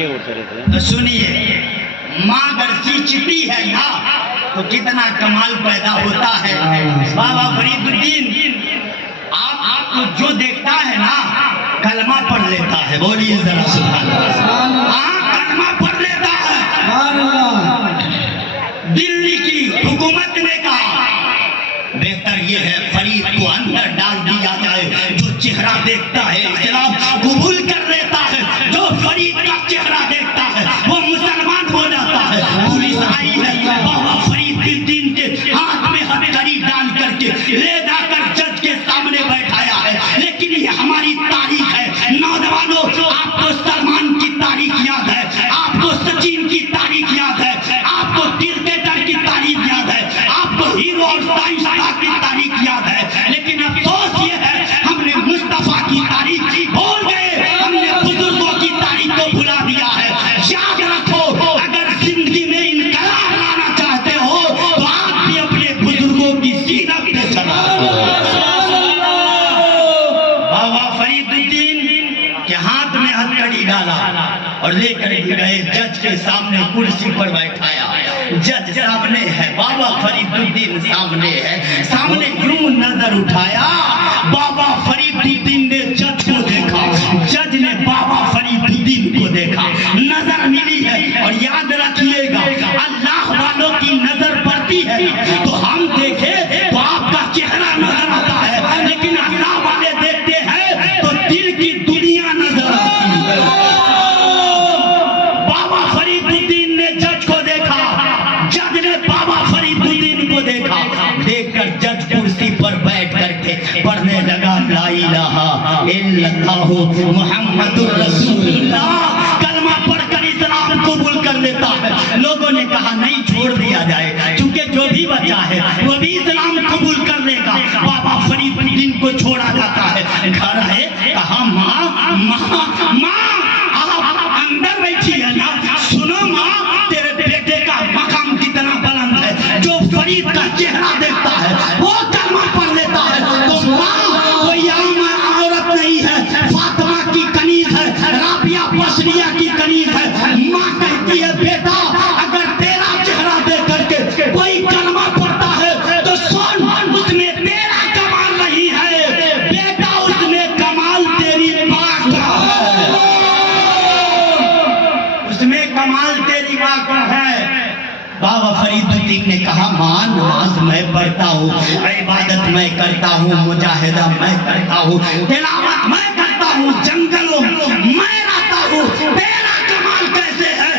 تو سنیے، ماں اگر سیچتی ہے نا تو کتنا کمال پیدا ہوتا ہے۔ بابا فرید الدین آپ کو جو دیکھتا ہے نا کلمہ پڑھ لیتا ہے، بولیے ذرا سبحان اللہ۔ ہاں کلمہ پڑھ لیتا ہے۔ دلی کی حکومت نے کہا بہتر یہ ہے فرید کو اندر ڈال دیا جائے، جو چہرہ دیکھتا ہے اسلام قبول کر لیتا ہے، جو فرید کا چہرہ دیکھتا ہے وہ مسلمان ہو جاتا ہے۔ پولیس آئی ہے، بابا فرید الدین کے ہاتھ میں ہتھکڑی ڈال کر کے لے جا کر جج کے سامنے بیٹھایا ہے۔ لیکن یہ ہماری تاریخ ہے۔ نوجوانوں، آپ کو سلمان کی تاریخ یاد ہے، آپ کو سچن کی تاریخ یاد ہے، آپ کو کرکٹر کی تاریخ یاد ہے، آپ کو ہیرو اور سائنسداں کی تاریخ یاد ہے، لیکن افسوس یہ ہے ہم نے مصطفیٰ کی تاریخ بھول گئے، ہم نے بزرگوں کی تاریخ کو بھلا دیا ہے۔ یاد رکھو، اگر زندگی میں انقلاب لانا چاہتے ہو تو آپ بھی اپنے بزرگوں کی سیرت پہ چلا دو۔ بابا فرید الدین کے ہاتھ میں ہتھکڑی ڈالا اور لے کر گئے جج کے سامنے، کرسی پر بیٹھایا۔ جج سامنے ہے، بابا فرید الدین سامنے ہے، سامنے یوں نظر اٹھایا، بابا فرید الدین نے جج کو دیکھا، جج نے بابا فرید الدین کو دیکھا، نظر ملی ہے۔ اور یاد رکھیے گا، اللہ والوں کی نظر پڑتی ہے تو ہم دیکھیں تو آپ کا چہرہ نظر آتا ہے، لیکن اللہ والے دیکھتے ہیں تو دل کی دنیا نظر آتی ہے۔ بابا فرید الدین نے جج کو دیکھا، جج نے بابا فرید الدین کو دیکھا، دیکھ کر جج کرسی پر بیٹھ کر کے پڑھنے لگا لا الہ الا اللہ محمد الرسول اللہ، کلمہ پڑھ کر اسلام قبول کر لیتا ہے۔ لوگوں نے کہا نہیں، چھوڑ دیا جائے، کیونکہ جو بھی بچہ ہے وہ بھی اسلام قبول کر لے گا۔ بابا فرید الدین کو چھوڑا جاتا ہے، گھر ہے، کہا ماں ماں ماں آپ اندر بیٹھی ہے نا، سنو ماں تیرے بیٹے کا مقام کتنا بلند ہے، جو فرید کا چہرہ دیکھتا ہے وہ کلمہ پڑھ لیتا ہے۔ تو ماں کوئی عام عورت نہیں ہے، فاطمہ کی کنیز ہے، رابعہ بصریہ کی کنیز ہے۔ ماں کہتی ہے بیٹا اگر تیرا چہرہ دیکھ کر کے کوئی کلمہ پڑھتا ہے تو سن، اس میں تیرا کمال نہیں ہے بیٹا، اس میں کمال تیری ماں کا ہے، اس میں کمال تیری ماں کا ہے۔ بابا فرید الدین نے کہا ماں نماز میں پڑھتا ہوں، عبادت میں کرتا ہوں، مجاہدہ میں کرتا ہوں، تلاوت میں کرتا ہوں، جنگلوں میں رہتا ہوں، تیرا کمال کیسے ہے؟